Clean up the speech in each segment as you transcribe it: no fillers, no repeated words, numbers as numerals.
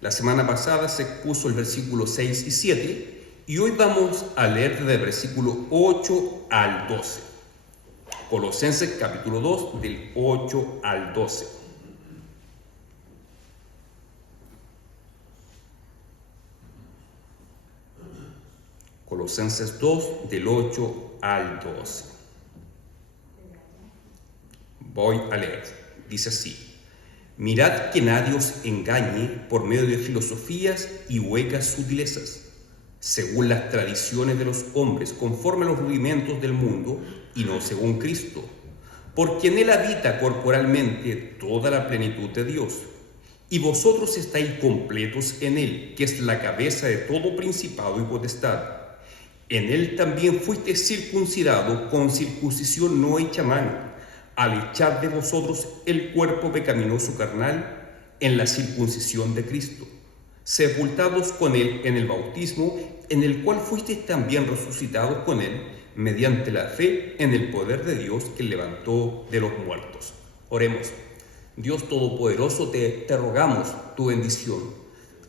La semana pasada se expuso el versículo 6 y 7 y hoy vamos a leer desde el versículo 8 al 12. Colosenses capítulo 2 del 8 al 12. Colosenses 2 del 8 al 12. Voy a leer. Dice así: mirad que nadie os engañe por medio de filosofías y huecas sutilezas, según las tradiciones de los hombres, conforme a los rudimentos del mundo, y no según Cristo, porque en él habita corporalmente toda la plenitud de Dios, y vosotros estáis completos en él, que es la cabeza de todo principado y potestad. En él también fuisteis circuncidados con circuncisión no hecha a mano, al echar de vosotros el cuerpo pecaminoso carnal en la circuncisión de Cristo, sepultados con él en el bautismo, en el cual fuisteis también resucitados con él, mediante la fe en el poder de Dios que levantó de los muertos. Oremos. Dios Todopoderoso, te rogamos tu bendición.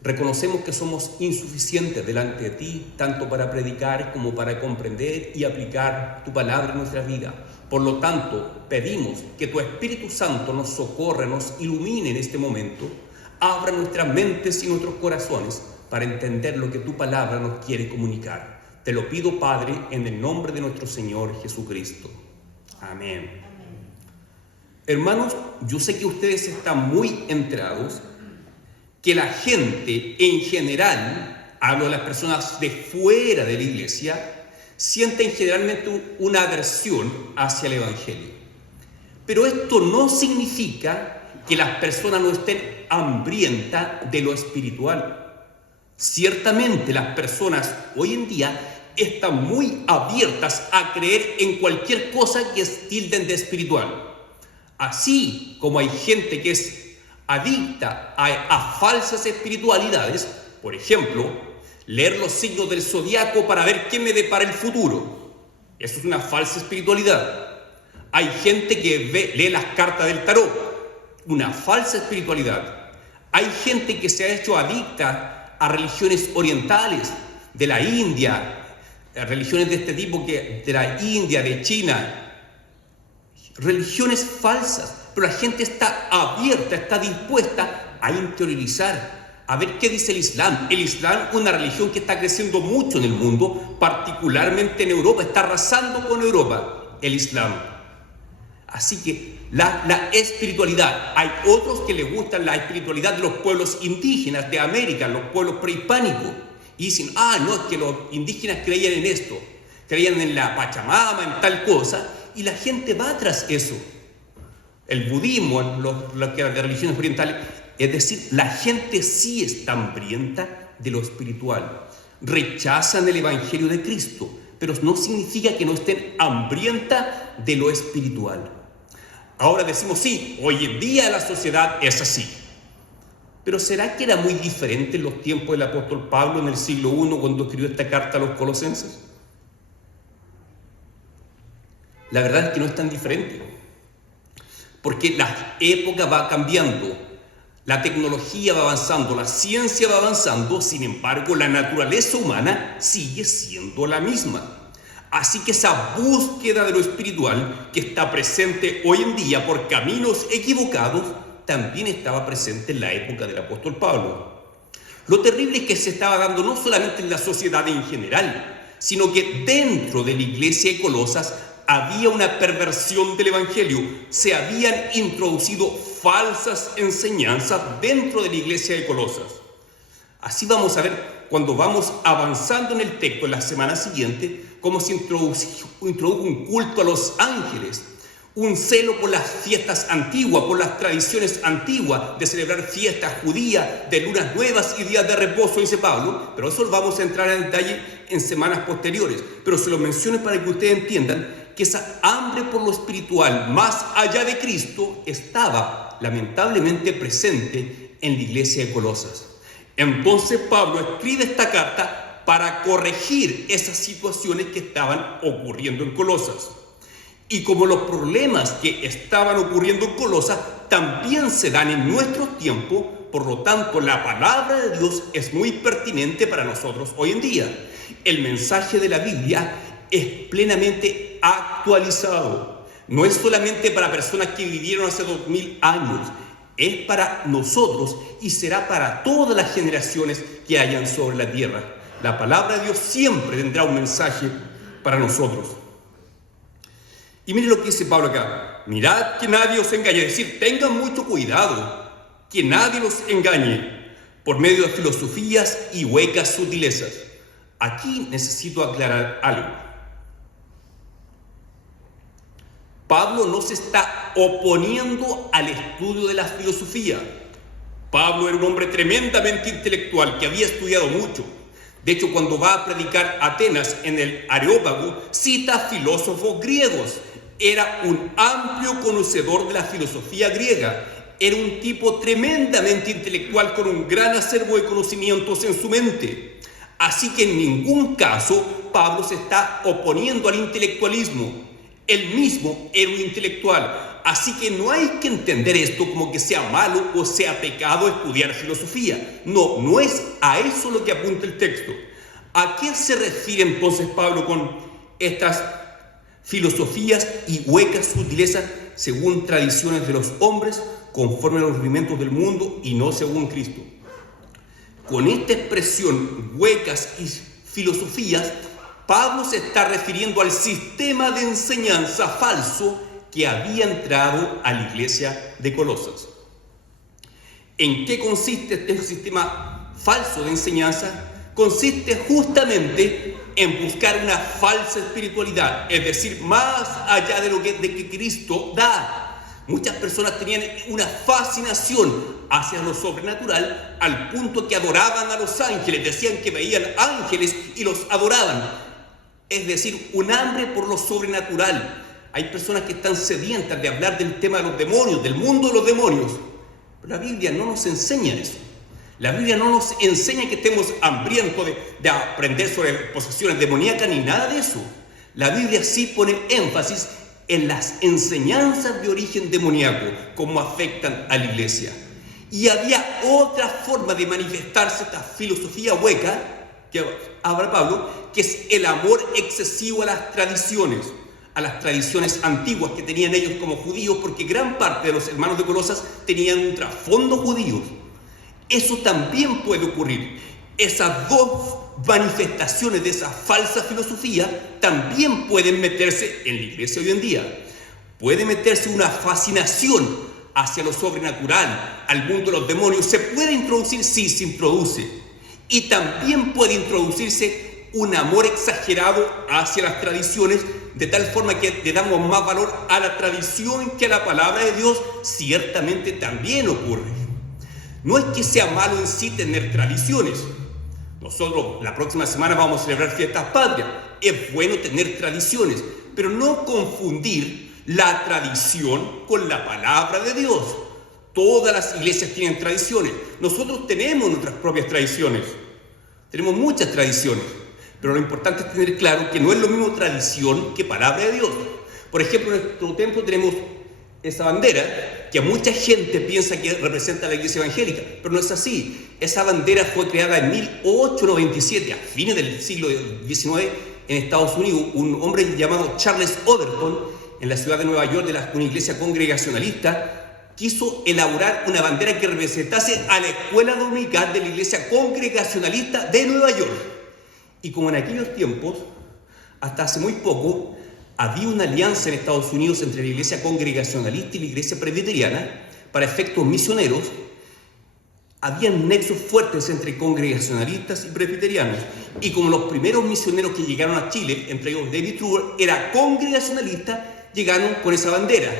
Reconocemos que somos insuficientes delante de ti, tanto para predicar como para comprender y aplicar tu palabra en nuestra vida. Por lo tanto, pedimos que tu Espíritu Santo nos socorra, nos ilumine en este momento, abra nuestras mentes y nuestros corazones para entender lo que tu palabra nos quiere comunicar. Te lo pido, Padre, en el nombre de nuestro Señor Jesucristo. Amén. Hermanos, yo sé que ustedes están muy enterados que la gente en general, hablo de las personas de fuera de la iglesia, sienten generalmente una aversión hacia el Evangelio. Pero esto no significa que las personas no estén hambrientas de lo espiritual. Ciertamente las personas hoy en día están muy abiertas a creer en cualquier cosa que tilden de espiritual. Así como hay gente que es adicta a falsas espiritualidades, por ejemplo, leer los signos del zodiaco para ver qué me depara el futuro. Eso es una falsa espiritualidad. Hay gente que lee las cartas del tarot, una falsa espiritualidad. Hay gente que se ha hecho adicta a religiones orientales, de la India, religiones de este tipo de la India, de China, religiones falsas. Pero la gente está abierta, está dispuesta a interiorizar, a ver qué dice el Islam. El Islam es una religión que está creciendo mucho en el mundo, particularmente en Europa, está arrasando con Europa, el Islam. Así que la espiritualidad, hay otros que les gustan la espiritualidad de los pueblos indígenas de América, los pueblos prehispánicos, y dicen, no, es que los indígenas creían en esto, creían en la Pachamama, en tal cosa, y la gente va tras eso. El budismo, las religiones orientales, es decir, la gente sí está hambrienta de lo espiritual. Rechazan el Evangelio de Cristo, pero no significa que no estén hambrienta de lo espiritual. Ahora decimos, sí, hoy en día la sociedad es así. Pero ¿será que era muy diferente en los tiempos del apóstol Pablo en el siglo I cuando escribió esta carta a los colosenses? La verdad es que no es tan diferente. Porque la época va cambiando, la tecnología va avanzando, la ciencia va avanzando, sin embargo, la naturaleza humana sigue siendo la misma. Así que esa búsqueda de lo espiritual que está presente hoy en día por caminos equivocados, también estaba presente en la época del apóstol Pablo. Lo terrible es que se estaba dando no solamente en la sociedad en general, sino que dentro de la iglesia de Colosas había una perversión del Evangelio. Se habían introducido falsas enseñanzas dentro de la iglesia de Colosas. Así vamos a ver cuando vamos avanzando en el texto en la semana siguiente, cómo se introdujo un culto a los ángeles, un celo por las fiestas antiguas, por las tradiciones antiguas de celebrar fiestas judías, de lunas nuevas y días de reposo, dice Pablo, pero eso lo vamos a entrar en detalle en semanas posteriores. Pero se lo menciono para que ustedes entiendan que esa hambre por lo espiritual más allá de Cristo estaba lamentablemente presente en la iglesia de Colosas. Entonces Pablo escribe esta carta para corregir esas situaciones que estaban ocurriendo en Colosas. Y como los problemas que estaban ocurriendo en Colosas también se dan en nuestros tiempos, Por lo tanto, la palabra de Dios es muy pertinente para nosotros hoy en día. El mensaje de la Biblia es plenamente actualizado. No es solamente para personas que vivieron hace 2000 años, es para nosotros y será para todas las generaciones que hayan sobre la tierra. La palabra de Dios siempre tendrá un mensaje para nosotros. Y miren lo que dice Pablo acá. Mirad que nadie os engañe. Es decir, tengan mucho cuidado, que nadie los engañe por medio de filosofías y huecas sutilezas. Aquí necesito aclarar algo. Pablo no se está oponiendo al estudio de la filosofía. Pablo era un hombre tremendamente intelectual que había estudiado mucho. De hecho, cuando va a predicar a Atenas en el Areópago, cita filósofos griegos. Era un amplio conocedor de la filosofía griega. Era un tipo tremendamente intelectual con un gran acervo de conocimientos en su mente. Así que en ningún caso Pablo se está oponiendo al intelectualismo. Él mismo era un intelectual. Así que no hay que entender esto como que sea malo o sea pecado estudiar filosofía. No es a eso lo que apunta el texto. ¿A qué se refiere entonces Pablo con estas filosofías y huecas sutilezas según tradiciones de los hombres, conforme a los rudimentos del mundo y no según Cristo? Con esta expresión, huecas y filosofías, Pablo se está refiriendo al sistema de enseñanza falso que había entrado a la iglesia de Colosas. ¿En qué consiste este sistema falso de enseñanza? Consiste justamente en buscar una falsa espiritualidad, es decir, más allá de lo que Cristo da. Muchas personas tenían una fascinación hacia lo sobrenatural al punto que adoraban a los ángeles, decían que veían ángeles y los adoraban. Es decir, un hambre por lo sobrenatural. Hay personas que están sedientas de hablar del tema de los demonios, del mundo de los demonios. Pero la Biblia no nos enseña eso. La Biblia no nos enseña que estemos hambrientos de aprender sobre posesiones demoníacas ni nada de eso. La Biblia sí pone énfasis en las enseñanzas de origen demoníaco, cómo afectan a la iglesia. Y había otra forma de manifestarse esta filosofía hueca que habla Pablo, que es el amor excesivo a las tradiciones antiguas que tenían ellos como judíos, porque gran parte de los hermanos de Colosas tenían un trasfondo judío. Eso también puede ocurrir. Esas dos manifestaciones de esa falsa filosofía también pueden meterse en la iglesia hoy en día. Puede meterse una fascinación hacia lo sobrenatural, al mundo de los demonios. Se puede introducir, sí, se introduce. Y también puede introducirse un amor exagerado hacia las tradiciones, de tal forma que le damos más valor a la tradición que a la palabra de Dios. Ciertamente también ocurre. No es que sea malo en sí tener tradiciones. Nosotros la próxima semana vamos a celebrar fiestas patrias. Es bueno tener tradiciones, pero no confundir la tradición con la palabra de Dios. Todas las iglesias tienen tradiciones. Nosotros tenemos nuestras propias tradiciones. Tenemos muchas tradiciones. Pero lo importante es tener claro que no es lo mismo tradición que palabra de Dios. Por ejemplo, en nuestro templo tenemos esa bandera que mucha gente piensa que representa a la iglesia evangélica, pero no es así. Esa bandera fue creada en 1897, a fines del siglo XIX, en Estados Unidos. Un hombre llamado Charles Overton, en la ciudad de Nueva York, de una iglesia congregacionalista, quiso elaborar una bandera que representase a la escuela dominical de la iglesia congregacionalista de Nueva York. Y como en aquellos tiempos, hasta hace muy poco, había una alianza en Estados Unidos entre la iglesia congregacionalista y la iglesia presbiteriana para efectos misioneros. Había nexos fuertes entre congregacionalistas y presbiterianos. Y como los primeros misioneros que llegaron a Chile, entre ellos David Truer, era congregacionalista, llegaron con esa bandera.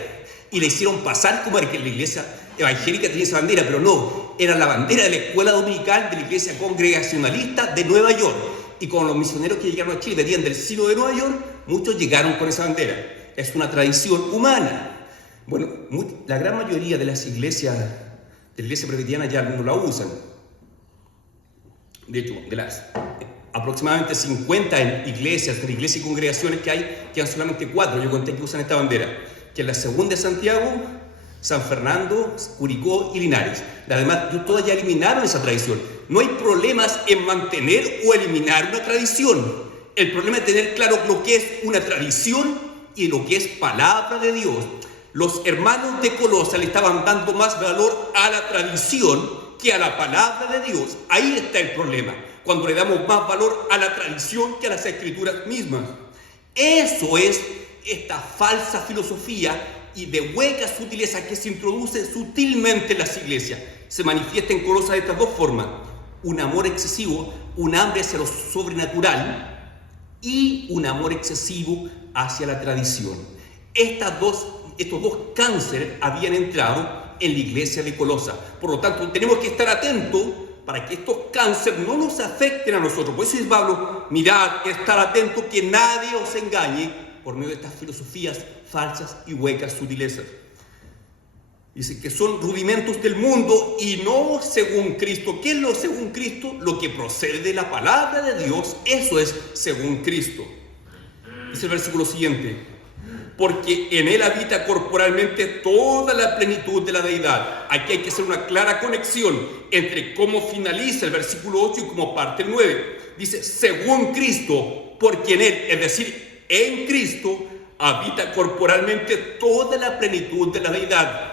Y le hicieron pasar como que la iglesia evangélica tenía esa bandera, pero no. Era la bandera de la escuela dominical de la iglesia congregacionalista de Nueva York. Y como los misioneros que llegaron a Chile venían del siglo de Nueva York, muchos llegaron con esa bandera. Es una tradición humana. Bueno, la gran mayoría de las iglesias, de la iglesia presbiteriana ya no la usan. De hecho, de las aproximadamente 50 iglesias, entre iglesias y congregaciones que hay, quedan solamente 4. Yo conté que usan esta bandera, que es la segunda de Santiago, San Fernando, Curicó y Linares. Además, todas ya eliminaron esa tradición. No hay problemas en mantener o eliminar una tradición. El problema es tener claro lo que es una tradición y lo que es palabra de Dios. Los hermanos de Colosa le estaban dando más valor a la tradición que a la palabra de Dios. Ahí está el problema, cuando le damos más valor a la tradición que a las escrituras mismas. Eso es esta falsa filosofía y de huecas sutilezas que se introduce sutilmente en las iglesias. Se manifiesta en Colosas de estas dos formas: un amor excesivo, un hambre hacia lo sobrenatural, y un amor excesivo hacia la tradición. Estos dos cánceres habían entrado en la iglesia de Colosas. Por lo tanto, tenemos que estar atentos para que estos cánceres no nos afecten a nosotros. Por eso dice Pablo: mirad, estar atentos que nadie os engañe por medio de estas filosofías falsas y huecas sutilezas. Dice que son rudimentos del mundo y no según Cristo. ¿Qué es lo según Cristo? Lo que procede de la palabra de Dios, eso es según Cristo. Dice el versículo siguiente: porque en él habita corporalmente toda la plenitud de la deidad. Aquí hay que hacer una clara conexión entre cómo finaliza el versículo 8 y cómo parte el 9. Dice, según Cristo, porque en él, es decir, en Cristo, habita corporalmente toda la plenitud de la deidad.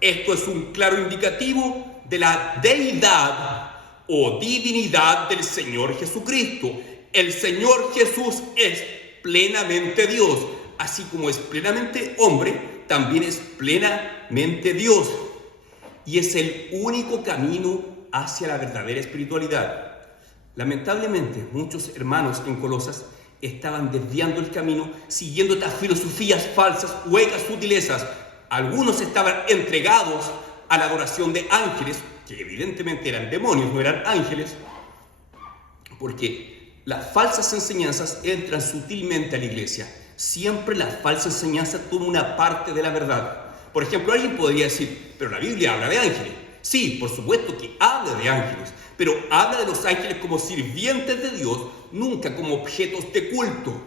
Esto es un claro indicativo de la deidad o divinidad del Señor Jesucristo. El Señor Jesús es plenamente Dios. Así como es plenamente hombre, también es plenamente Dios. Y es el único camino hacia la verdadera espiritualidad. Lamentablemente, muchos hermanos en Colosas estaban desviando el camino, siguiendo estas filosofías falsas, huecas, sutilezas. Algunos estaban entregados a la adoración de ángeles, que evidentemente eran demonios, no eran ángeles, porque las falsas enseñanzas entran sutilmente a la iglesia. Siempre la falsa enseñanza toma una parte de la verdad. Por ejemplo, alguien podría decir, pero la Biblia habla de ángeles. Sí, por supuesto que habla de ángeles, pero habla de los ángeles como sirvientes de Dios, nunca como objetos de culto.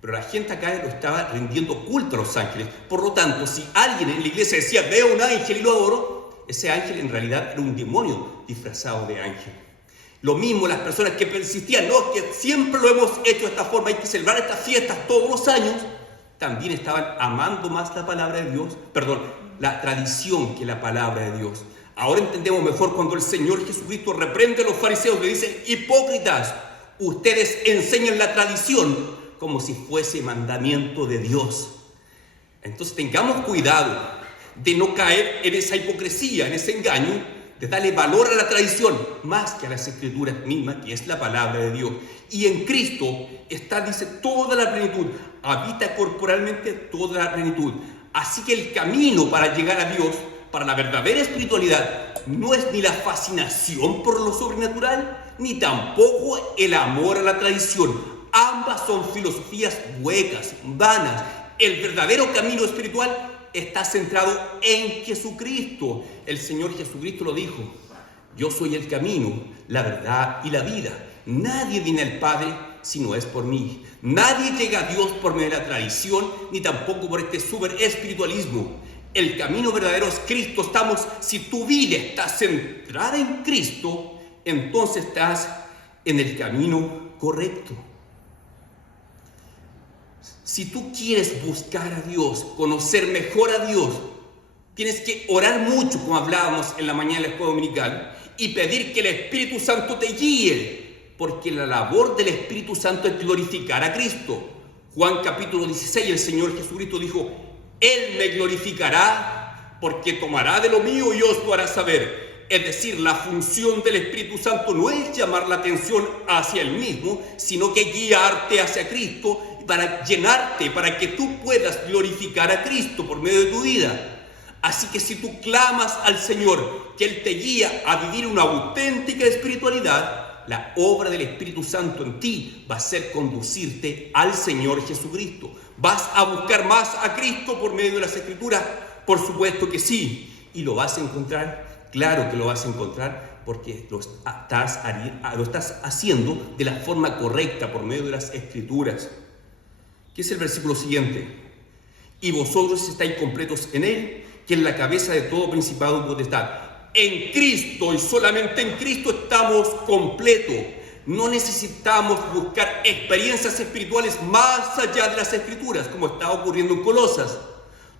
Pero la gente acá lo estaba rendiendo culto a los ángeles. Por lo tanto, si alguien en la iglesia decía, veo un ángel y lo adoro, ese ángel en realidad era un demonio disfrazado de ángel. Lo mismo las personas que persistían, no, que siempre lo hemos hecho de esta forma, hay que celebrar estas fiestas todos los años, también estaban amando más la palabra de Dios, la tradición que la palabra de Dios. Ahora entendemos mejor cuando el Señor Jesucristo reprende a los fariseos, le dice, hipócritas, ustedes enseñan la tradición como si fuese mandamiento de Dios. Entonces tengamos cuidado de no caer en esa hipocresía, en ese engaño, de darle valor a la tradición más que a las escrituras mismas, que es la palabra de Dios. Y en Cristo está, dice, toda la plenitud, habita corporalmente toda la plenitud. Así que el camino para llegar a Dios, para la verdadera espiritualidad, no es ni la fascinación por lo sobrenatural, ni tampoco el amor a la tradición. Ambas son filosofías huecas, vanas. El verdadero camino espiritual está centrado en Jesucristo. El Señor Jesucristo lo dijo, yo soy el camino, la verdad y la vida. Nadie viene al Padre si no es por mí. Nadie llega a Dios por medio de la tradición, ni tampoco por este super espiritualismo. El camino verdadero es Cristo. Si tu vida está centrada en Cristo, entonces estás en el camino correcto. Si tú quieres buscar a Dios, conocer mejor a Dios, tienes que orar mucho, como hablábamos en la mañana de la escuela dominical, y pedir que el Espíritu Santo te guíe, porque la labor del Espíritu Santo es glorificar a Cristo. Juan capítulo 16, el Señor Jesucristo dijo, Él me glorificará, porque tomará de lo mío y os lo hará saber. Es decir, la función del Espíritu Santo no es llamar la atención hacia Él mismo, sino que guiarte hacia Cristo, para llenarte, para que tú puedas glorificar a Cristo por medio de tu vida. Así que si tú clamas al Señor, que Él te guía a vivir una auténtica espiritualidad, la obra del Espíritu Santo en ti va a ser conducirte al Señor Jesucristo. ¿Vas a buscar más a Cristo por medio de las Escrituras? Por supuesto que sí. ¿Y lo vas a encontrar? Claro que lo vas a encontrar, porque lo estás haciendo de la forma correcta por medio de las Escrituras. ¿Qué es el versículo siguiente? Y vosotros estáis completos en Él, que es la cabeza de todo principado y potestad. En Cristo y solamente en Cristo estamos completos. No necesitamos buscar experiencias espirituales más allá de las Escrituras, como está ocurriendo en Colosas.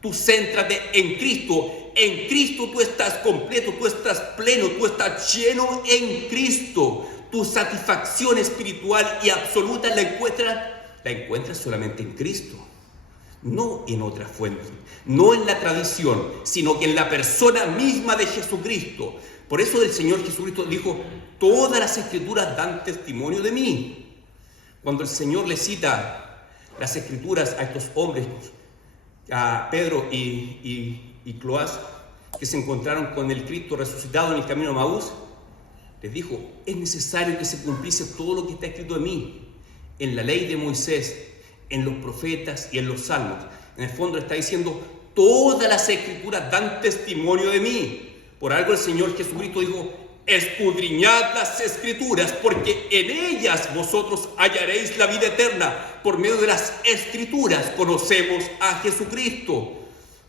Tú céntrate en Cristo. En Cristo tú estás completo, tú estás pleno, tú estás lleno en Cristo. Tu satisfacción espiritual y absoluta la encuentras solamente en Cristo. No en otra fuente, no en la tradición, sino que en la persona misma de Jesucristo. Por eso el Señor Jesucristo dijo, todas las Escrituras dan testimonio de mí. Cuando el Señor le cita las Escrituras a estos hombres, a Pedro y Cloas, que se encontraron con el Cristo resucitado en el camino a Maús, les dijo, es necesario que se cumpliese todo lo que está escrito de mí, en la ley de Moisés, en los profetas y en los salmos. En el fondo está diciendo, todas las Escrituras dan testimonio de mí. Por algo el Señor Jesucristo dijo, escudriñad las Escrituras, porque en ellas vosotros hallaréis la vida eterna. Por medio de las Escrituras conocemos a Jesucristo.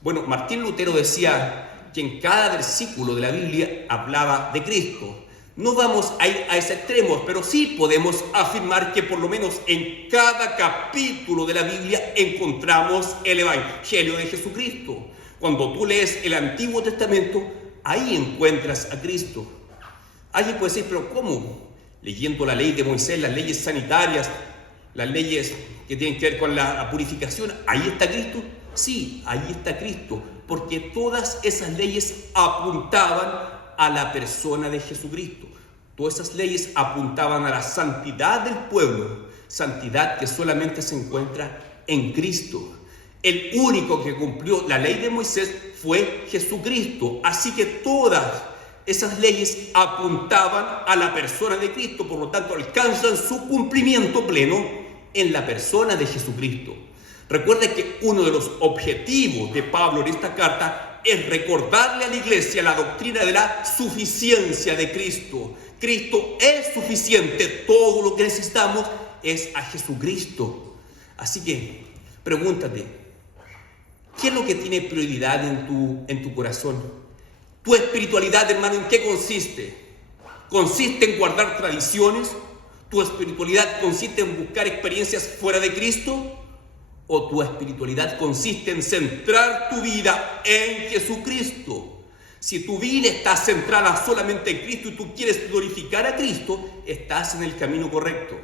Bueno, Martín Lutero decía que en cada versículo de la Biblia hablaba de Cristo. No vamos a ir a ese extremo, pero sí podemos afirmar que por lo menos en cada capítulo de la Biblia encontramos el Evangelio de Jesucristo. Cuando tú lees el Antiguo Testamento, ahí encuentras a Cristo. Alguien puede decir, pero ¿cómo? Leyendo la ley de Moisés, las leyes sanitarias, las leyes que tienen que ver con la purificación, ¿ahí está Cristo? Sí, ahí está Cristo, porque todas esas leyes apuntaban a la persona de Jesucristo. Todas esas leyes apuntaban a la santidad del pueblo, santidad que solamente se encuentra en Cristo. El único que cumplió la ley de Moisés fue Jesucristo. Así que todas esas leyes apuntaban a la persona de Cristo, por lo tanto alcanzan su cumplimiento pleno en la persona de Jesucristo. Recuerda que uno de los objetivos de Pablo en esta carta es recordarle a la iglesia la doctrina de la suficiencia de Cristo. Cristo es suficiente, todo lo que necesitamos es a Jesucristo. Así que pregúntate, ¿qué es lo que tiene prioridad en tu corazón? ¿Tu espiritualidad, hermano, en qué consiste? ¿Consiste en guardar tradiciones? ¿Tu espiritualidad consiste en buscar experiencias fuera de Cristo? ¿O tu espiritualidad consiste en centrar tu vida en Jesucristo? Si tu vida está centrada solamente en Cristo y tú quieres glorificar a Cristo, estás en el camino correcto.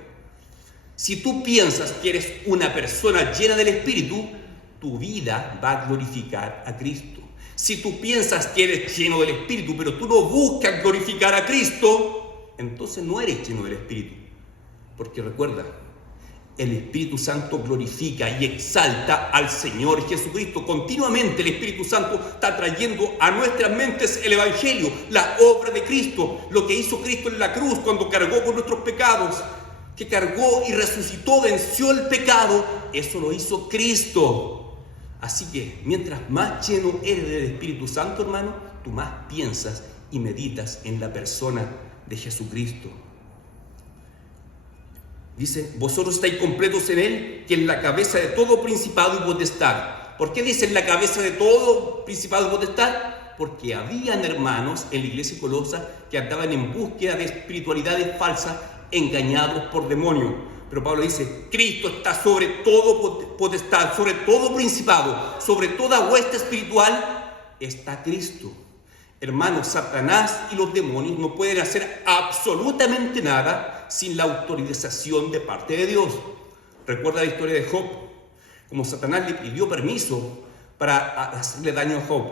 Si tú piensas que eres una persona llena del Espíritu, tu vida va a glorificar a Cristo. Si tú piensas que eres lleno del Espíritu, pero tú no buscas glorificar a Cristo, entonces no eres lleno del Espíritu. Porque recuerda, el Espíritu Santo glorifica y exalta al Señor Jesucristo. Continuamente el Espíritu Santo está trayendo a nuestras mentes el Evangelio, la obra de Cristo, lo que hizo Cristo en la cruz cuando cargó con nuestros pecados, que cargó y resucitó, venció el pecado. Eso lo hizo Cristo. Así que mientras más lleno eres del Espíritu Santo, hermano, tú más piensas y meditas en la persona de Jesucristo. Dice, vosotros estáis completos en Él, que es la cabeza de todo principado y potestad. ¿Por qué dice la cabeza de todo principado y potestad? Porque habían hermanos en la iglesia de Colosa que andaban en búsqueda de espiritualidades falsas, engañados por demonios. Pero Pablo dice, Cristo está sobre todo potestad, sobre todo principado, sobre toda hueste espiritual, está Cristo. Hermanos, Satanás y los demonios no pueden hacer absolutamente nada sin la autorización de parte de Dios. Recuerda la historia de Job, como Satanás le pidió permiso para hacerle daño a Job.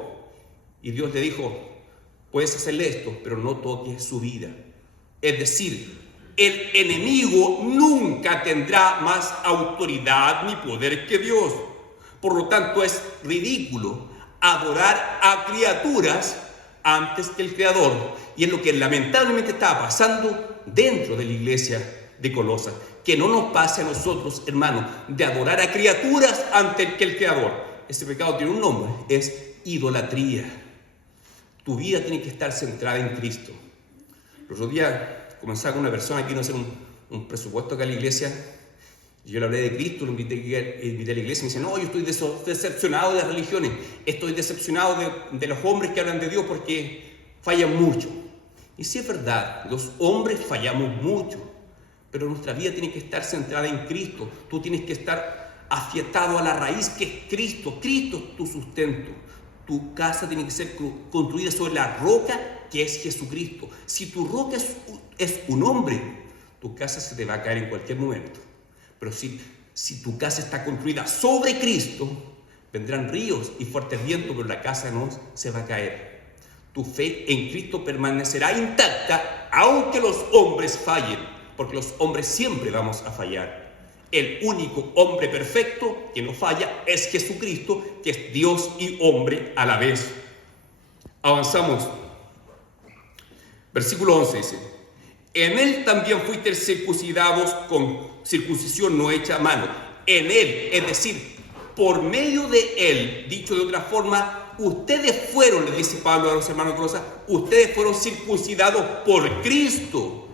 Y Dios le dijo, puedes hacerle esto, pero no toques su vida. Es decir, el enemigo nunca tendrá más autoridad ni poder que Dios. Por lo tanto, es ridículo adorar a criaturas antes que el Creador. Y es lo que lamentablemente estaba pasando dentro de la iglesia de Colosas. Que no nos pase a nosotros, hermanos, de adorar a criaturas antes que el Creador. Ese pecado tiene un nombre, es idolatría. Tu vida tiene que estar centrada en Cristo. El otro día comenzaba con una persona que vino a hacer un presupuesto acá en la iglesia. Yo le hablé de Cristo, lo invité a la iglesia y me dice, no, yo estoy decepcionado de las religiones, estoy decepcionado de los hombres que hablan de Dios porque fallan mucho. Y sí es verdad, los hombres fallamos mucho, pero nuestra vida tiene que estar centrada en Cristo. Tú tienes que estar afiatado a la raíz que es Cristo. Cristo es tu sustento. Tu casa tiene que ser construida sobre la roca que es Jesucristo. Si tu roca es un hombre, tu casa se te va a caer en cualquier momento. Pero si tu casa está construida sobre Cristo, vendrán ríos y fuertes vientos, pero la casa no se va a caer. Tu fe en Cristo permanecerá intacta, aunque los hombres fallen, porque los hombres siempre vamos a fallar. El único hombre perfecto que no falla es Jesucristo, que es Dios y hombre a la vez. Avanzamos. Versículo 11 dice: en él también fuiste circuncidados con circuncisión no hecha a mano. En él, es decir, por medio de él, dicho de otra forma, ustedes fueron, le dice Pablo a los hermanos de Colosas, ustedes fueron circuncidados por Cristo.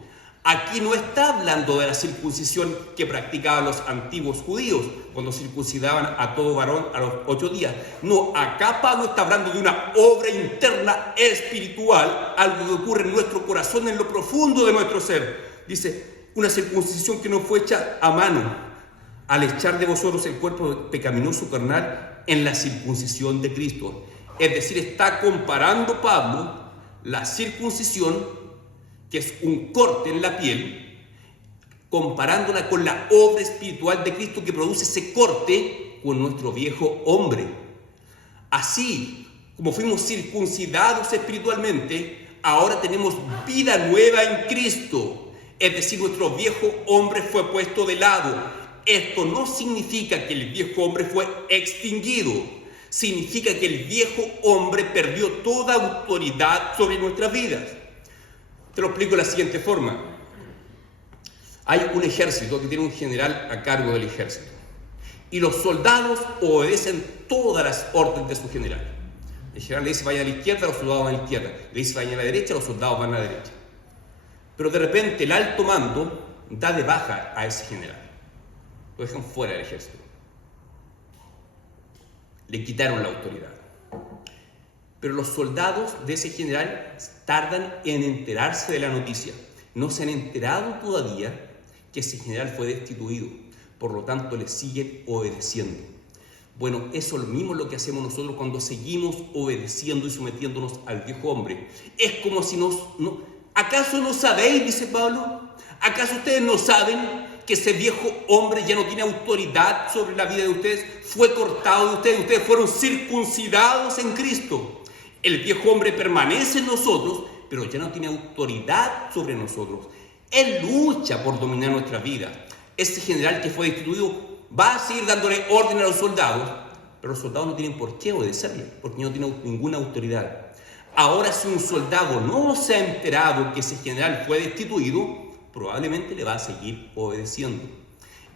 Aquí no está hablando de la circuncisión que practicaban los antiguos judíos, cuando circuncidaban a todo varón a los 8 días. No, acá Pablo está hablando de una obra interna espiritual, algo que ocurre en nuestro corazón, en lo profundo de nuestro ser. Dice, una circuncisión que no fue hecha a mano, al echar de vosotros el cuerpo pecaminoso carnal en la circuncisión de Cristo. Es decir, está comparando Pablo la circuncisión, que es un corte en la piel, comparándola con la obra espiritual de Cristo que produce ese corte con nuestro viejo hombre. Así como fuimos circuncidados espiritualmente, ahora tenemos vida nueva en Cristo. Es decir, nuestro viejo hombre fue puesto de lado. Esto no significa que el viejo hombre fue extinguido. Significa que el viejo hombre perdió toda autoridad sobre nuestras vidas. Te lo explico de la siguiente forma. Hay un ejército que tiene un general a cargo del ejército. Y los soldados obedecen todas las órdenes de su general. El general le dice vayan a la izquierda, los soldados van a la izquierda. Le dice vayan a la derecha, los soldados van a la derecha. Pero de repente el alto mando da de baja a ese general. Lo dejan fuera del ejército. Le quitaron la autoridad. Pero los soldados de ese general tardan en enterarse de la noticia. No se han enterado todavía que ese general fue destituido. Por lo tanto, le siguen obedeciendo. Bueno, eso es lo mismo lo que hacemos nosotros cuando seguimos obedeciendo y sometiéndonos al viejo hombre. Es como si ¿acaso no sabéis, dice Pablo? ¿Acaso ustedes no saben que ese viejo hombre ya no tiene autoridad sobre la vida de ustedes? Fue cortado de ustedes fueron circuncidados en Cristo. El viejo hombre permanece en nosotros, pero ya no tiene autoridad sobre nosotros. Él lucha por dominar nuestra vida. Ese general que fue destituido va a seguir dándole orden a los soldados, pero los soldados no tienen por qué obedecerle, porque no tienen ninguna autoridad. Ahora, si un soldado no se ha enterado que ese general fue destituido, probablemente le va a seguir obedeciendo.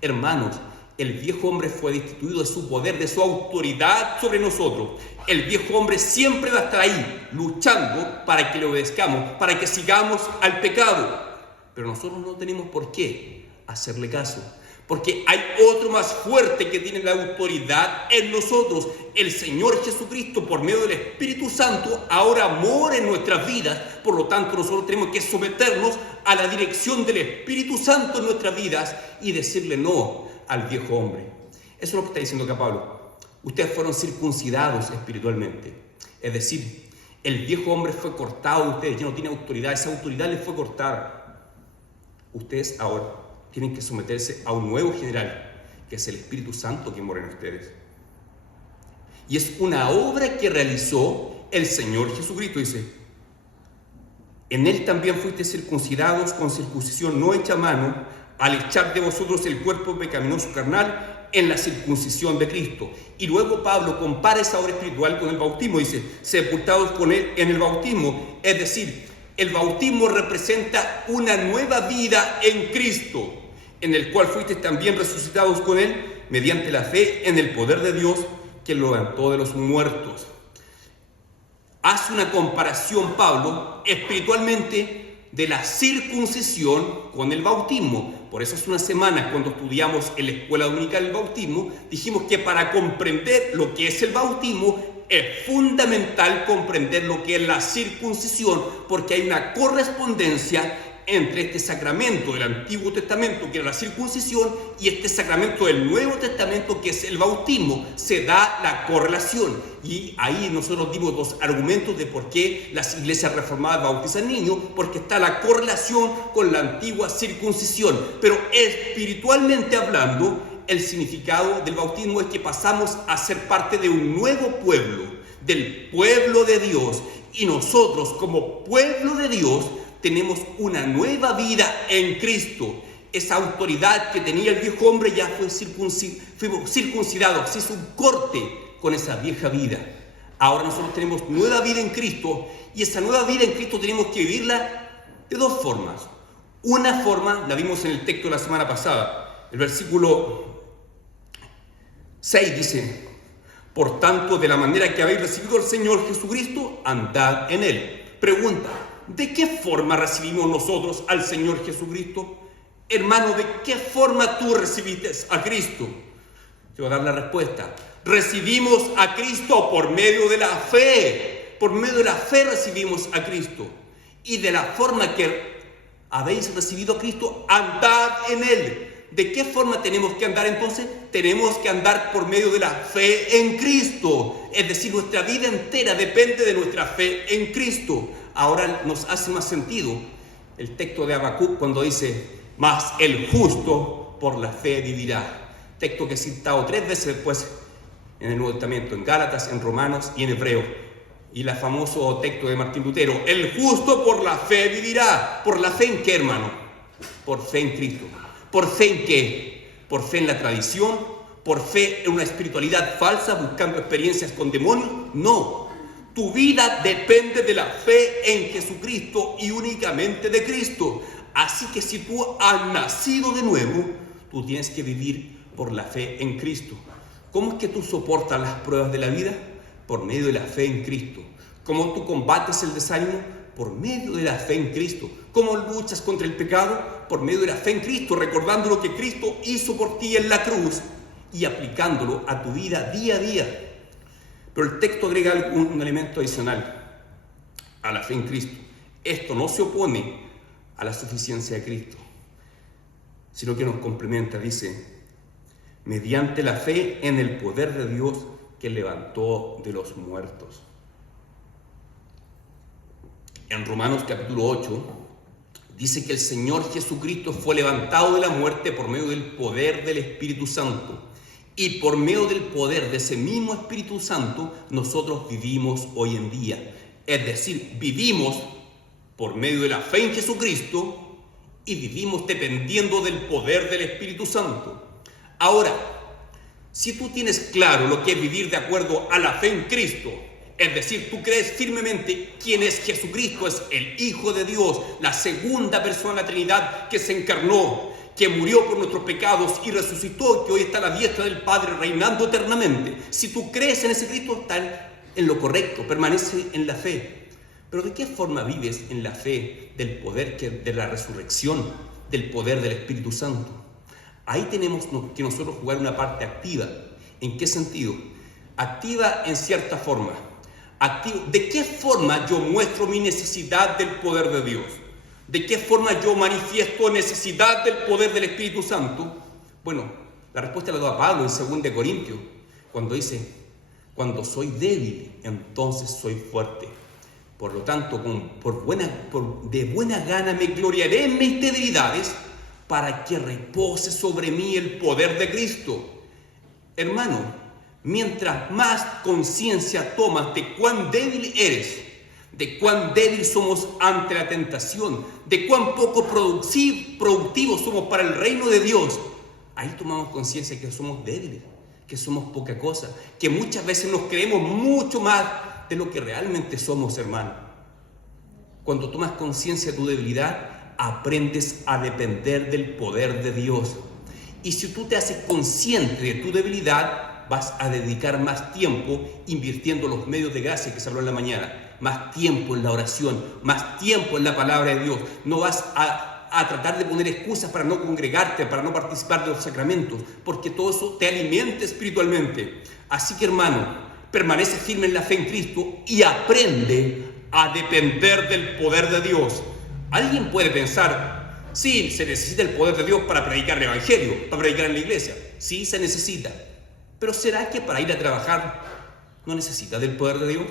Hermanos, el viejo hombre fue destituido de su poder, de su autoridad sobre nosotros. El viejo hombre siempre va a estar ahí, luchando para que le obedezcamos, para que sigamos al pecado. Pero nosotros no tenemos por qué hacerle caso, porque hay otro más fuerte que tiene la autoridad en nosotros. El Señor Jesucristo, por medio del Espíritu Santo, ahora mora en nuestras vidas. Por lo tanto, nosotros tenemos que someternos a la dirección del Espíritu Santo en nuestras vidas y decirle no al viejo hombre. Eso es lo que está diciendo acá Pablo. Ustedes fueron circuncidados espiritualmente. Es decir, el viejo hombre fue cortado de ustedes, ya no tiene autoridad. Esa autoridad les fue cortada. Ustedes ahora tienen que someterse a un nuevo general, que es el Espíritu Santo que mora en ustedes. Y es una obra que realizó el Señor Jesucristo. Dice, en él también fuiste circuncidados con circuncisión no hecha a mano, al echar de vosotros el cuerpo pecaminoso carnal en la circuncisión de Cristo. Y luego Pablo compara esa obra espiritual con el bautismo. Dice, sepultados con él en el bautismo. Es decir, el bautismo representa una nueva vida en Cristo, en el cual fuiste también resucitados con él mediante la fe en el poder de Dios que lo levantó de los muertos. Hace una comparación Pablo espiritualmente de la circuncisión con el bautismo. Por eso hace unas semanas, cuando estudiamos en la Escuela Dominical del Bautismo, dijimos que para comprender lo que es el bautismo es fundamental comprender lo que es la circuncisión, porque hay una correspondencia entre este sacramento del Antiguo Testamento, que era la circuncisión, y este sacramento del Nuevo Testamento, que es el bautismo. Se da la correlación. Y ahí nosotros dimos dos argumentos de por qué las iglesias reformadas bautizan niños, porque está la correlación con la antigua circuncisión. Pero espiritualmente hablando, el significado del bautismo es que pasamos a ser parte de un nuevo pueblo, del pueblo de Dios. Y nosotros, como pueblo de Dios, tenemos una nueva vida en Cristo. Esa autoridad que tenía el viejo hombre ya fue circuncidado, se hizo un corte con esa vieja vida. Ahora nosotros tenemos nueva vida en Cristo, y esa nueva vida en Cristo tenemos que vivirla de dos formas. Una forma, la vimos en el texto de la semana pasada, el versículo 6 dice: por tanto, de la manera que habéis recibido al Señor Jesucristo, andad en Él. Pregunta: ¿de qué forma recibimos nosotros al Señor Jesucristo? Hermano, ¿de qué forma tú recibiste a Cristo? Te voy a dar la respuesta. Recibimos a Cristo por medio de la fe. Por medio de la fe recibimos a Cristo. Y de la forma que habéis recibido a Cristo, andad en Él. ¿De qué forma tenemos que andar entonces? Tenemos que andar por medio de la fe en Cristo. Es decir, nuestra vida entera depende de nuestra fe en Cristo. Ahora nos hace más sentido el texto de Habacuc cuando dice: mas el justo por la fe vivirá. Texto que he citado 3 veces después en el Nuevo Testamento, en Gálatas, en Romanos y en Hebreo. Y el famoso texto de Martín Lutero: el justo por la fe vivirá. ¿Por la fe en qué, hermano? Por fe en Cristo. ¿Por fe en qué? ¿Por fe en la tradición? ¿Por fe en una espiritualidad falsa buscando experiencias con demonios? No. Tu vida depende de la fe en Jesucristo y únicamente de Cristo. Así que si tú has nacido de nuevo, tú tienes que vivir por la fe en Cristo. ¿Cómo es que tú soportas las pruebas de la vida? Por medio de la fe en Cristo. ¿Cómo tú combates el desánimo? Por medio de la fe en Cristo. ¿Cómo luchas contra el pecado? Por medio de la fe en Cristo, recordando lo que Cristo hizo por ti en la cruz y aplicándolo a tu vida día a día. Pero el texto agrega un elemento adicional a la fe en Cristo. Esto no se opone a la suficiencia de Cristo, sino que nos complementa. Dice: mediante la fe en el poder de Dios que levantó de los muertos. En Romanos capítulo 8 dice que el Señor Jesucristo fue levantado de la muerte por medio del poder del Espíritu Santo. Y por medio del poder de ese mismo Espíritu Santo, nosotros vivimos hoy en día. Es decir, vivimos por medio de la fe en Jesucristo y vivimos dependiendo del poder del Espíritu Santo. Ahora, si tú tienes claro lo que es vivir de acuerdo a la fe en Cristo, es decir, tú crees firmemente quién es Jesucristo, es el Hijo de Dios, la segunda persona de la Trinidad que se encarnó, que murió por nuestros pecados y resucitó, que hoy está a la diestra del Padre reinando eternamente. Si tú crees en ese Cristo, está en lo correcto, permanece en la fe. Pero ¿de qué forma vives en la fe del poder de la resurrección, del poder del Espíritu Santo? Ahí tenemos que nosotros jugar una parte activa. ¿En qué sentido? Activa en cierta forma. ¿De qué forma yo muestro mi necesidad del poder de Dios? ¿De qué forma yo manifiesto necesidad del poder del Espíritu Santo? Bueno, la respuesta la da Pablo en 2 Corintios, cuando dice: cuando soy débil, entonces soy fuerte. Por lo tanto, de buena gana me gloriaré en mis debilidades, para que repose sobre mí el poder de Cristo. Hermano, mientras más conciencia tomas de cuán débil eres, de cuán débil somos ante la tentación, de cuán poco productivos somos para el reino de Dios, ahí tomamos conciencia que somos débiles, que somos poca cosa, que muchas veces nos creemos mucho más de lo que realmente somos, hermano. Cuando tomas conciencia de tu debilidad, aprendes a depender del poder de Dios. Y si tú te haces consciente de tu debilidad, vas a dedicar más tiempo invirtiendo los medios de gracia que se habló en la mañana. más tiempo en la oración, más tiempo en la palabra de Dios. No vas a tratar de poner excusas para no congregarte, para no participar de los sacramentos, porque todo eso te alimenta espiritualmente. Así que, hermano, permanece firme en la fe en Cristo y aprende a depender del poder de Dios. Alguien puede pensar, sí, se necesita el poder de Dios para predicar el Evangelio, para predicar en la iglesia. Sí, se necesita. Pero ¿será que para ir a trabajar no necesita del poder de Dios?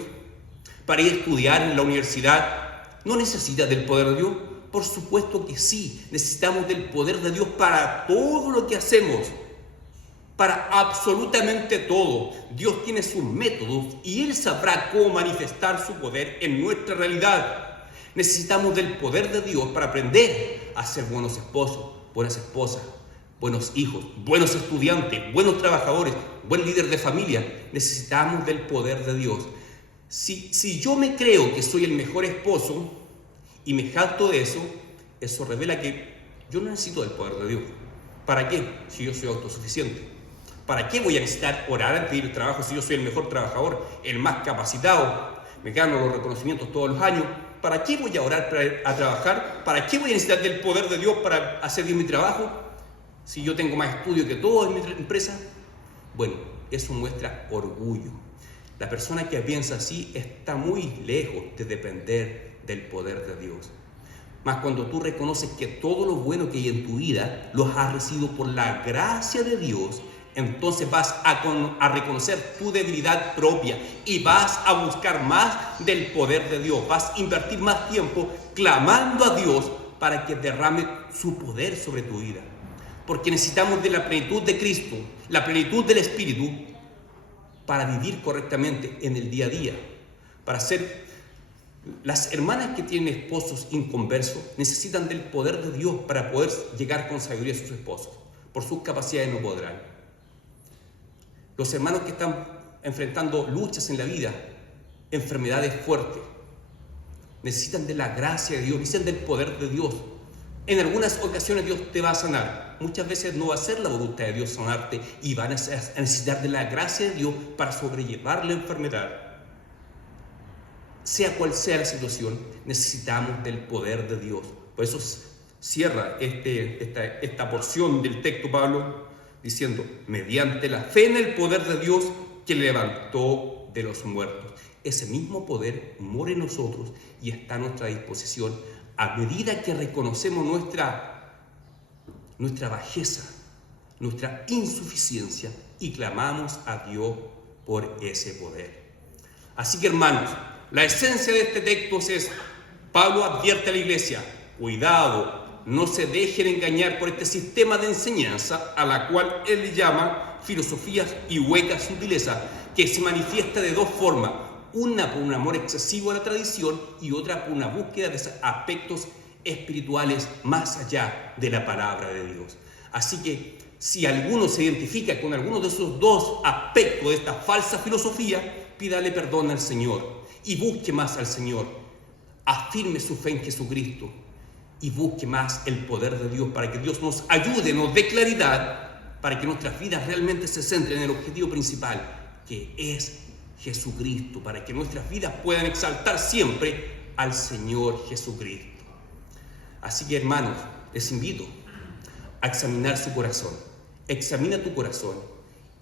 ¿Para ir a estudiar en la universidad no necesita del poder de Dios? Por supuesto que sí, necesitamos del poder de Dios para todo lo que hacemos, para absolutamente todo. Dios tiene sus métodos y Él sabrá cómo manifestar su poder en nuestra realidad. Necesitamos del poder de Dios para aprender a ser buenos esposos, buenas esposas, buenos hijos, buenos estudiantes, buenos trabajadores, buen líder de familia. Necesitamos del poder de Dios. Si yo me creo que soy el mejor esposo y me jacto de eso revela que yo no necesito del poder de Dios. ¿Para qué? Si yo soy autosuficiente. ¿Para qué voy a necesitar orar antes de ir al trabajo si yo soy el mejor trabajador, el más capacitado? Me gano los reconocimientos todos los años. ¿Para qué voy a orar para ir a trabajar? ¿Para qué voy a necesitar del poder de Dios para hacer bien mi trabajo? Si yo tengo más estudio que todos en mi empresa. Bueno, eso muestra orgullo. La persona que piensa así está muy lejos de depender del poder de Dios. Mas cuando tú reconoces que todo lo bueno que hay en tu vida lo has recibido por la gracia de Dios, entonces vas a reconocer tu debilidad propia y vas a buscar más del poder de Dios. Vas a invertir más tiempo clamando a Dios para que derrame su poder sobre tu vida. Porque necesitamos de la plenitud de Cristo, la plenitud del Espíritu, para vivir correctamente en el día a día. Para ser las hermanas que tienen esposos inconversos necesitan del poder de Dios para poder llegar con sabiduría a sus esposos. Por sus capacidades no podrán. Los hermanos que están enfrentando luchas en la vida, enfermedades fuertes, necesitan de la gracia de Dios, necesitan del poder de Dios. En algunas ocasiones Dios te va a sanar. Muchas veces no va a ser la voluntad de Dios sanarte y van a necesitar de la gracia de Dios para sobrellevar la enfermedad. Sea cual sea la situación, necesitamos del poder de Dios. Por eso cierra esta porción del texto Pablo diciendo, mediante la fe en el poder de Dios que le levantó de los muertos. Ese mismo poder mora en nosotros y está a nuestra disposición a medida que reconocemos nuestra bajeza, nuestra insuficiencia y clamamos a Dios por ese poder. Así que, hermanos, la esencia de este texto es, Pablo advierte a la iglesia, cuidado, no se dejen engañar por este sistema de enseñanza a la cual él llama filosofías y huecas sutilezas, que se manifiesta de dos formas, una por un amor excesivo a la tradición y otra por una búsqueda de aspectos espirituales más allá de la palabra de Dios. Así que si alguno se identifica con alguno de esos dos aspectos de esta falsa filosofía, pídale perdón al Señor y busque más al Señor. Afirme su fe en Jesucristo y busque más el poder de Dios para que Dios nos ayude, nos dé claridad, para que nuestras vidas realmente se centren en el objetivo principal, que es Jesucristo, para que nuestras vidas puedan exaltar siempre al Señor Jesucristo. Así que, hermanos, les invito a examinar su corazón. Examina tu corazón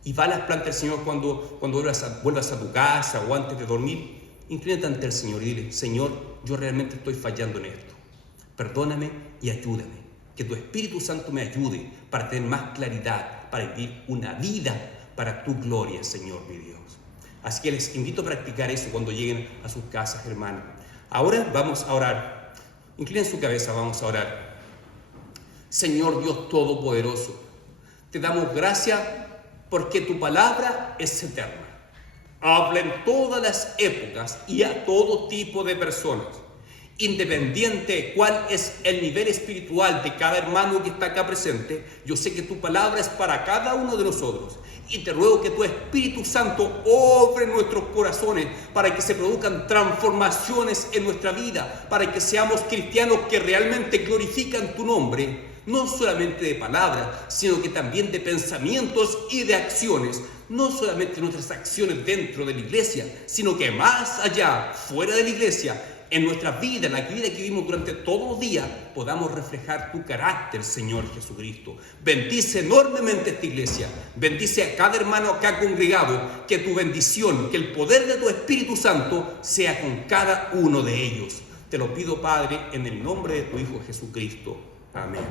y va a las plantas del Señor cuando vuelvas a tu casa o antes de dormir. Inclínate ante el Señor y dile, Señor, yo realmente estoy fallando en esto. Perdóname y ayúdame. Que tu Espíritu Santo me ayude para tener más claridad, para vivir una vida para tu gloria, Señor mi Dios. Así que les invito a practicar eso cuando lleguen a sus casas, hermanos. Ahora vamos a orar. Inclinen su cabeza, vamos a orar. Señor Dios Todopoderoso, te damos gracias porque tu palabra es eterna. Habla en todas las épocas y a todo tipo de personas. Independiente de cuál es el nivel espiritual de cada hermano que está acá presente, yo sé que tu palabra es para cada uno de nosotros. Y te ruego que tu Espíritu Santo obre en nuestros corazones para que se produzcan transformaciones en nuestra vida, para que seamos cristianos que realmente glorifican tu nombre, no solamente de palabras, sino que también de pensamientos y de acciones, no solamente nuestras acciones dentro de la iglesia, sino que más allá, fuera de la iglesia, en nuestra vida, en la vida que vivimos durante todos los días, podamos reflejar tu carácter, Señor Jesucristo. Bendice enormemente esta iglesia, bendice a cada hermano acá congregado, que tu bendición, que el poder de tu Espíritu Santo sea con cada uno de ellos. Te lo pido, Padre, en el nombre de tu Hijo Jesucristo. Amén.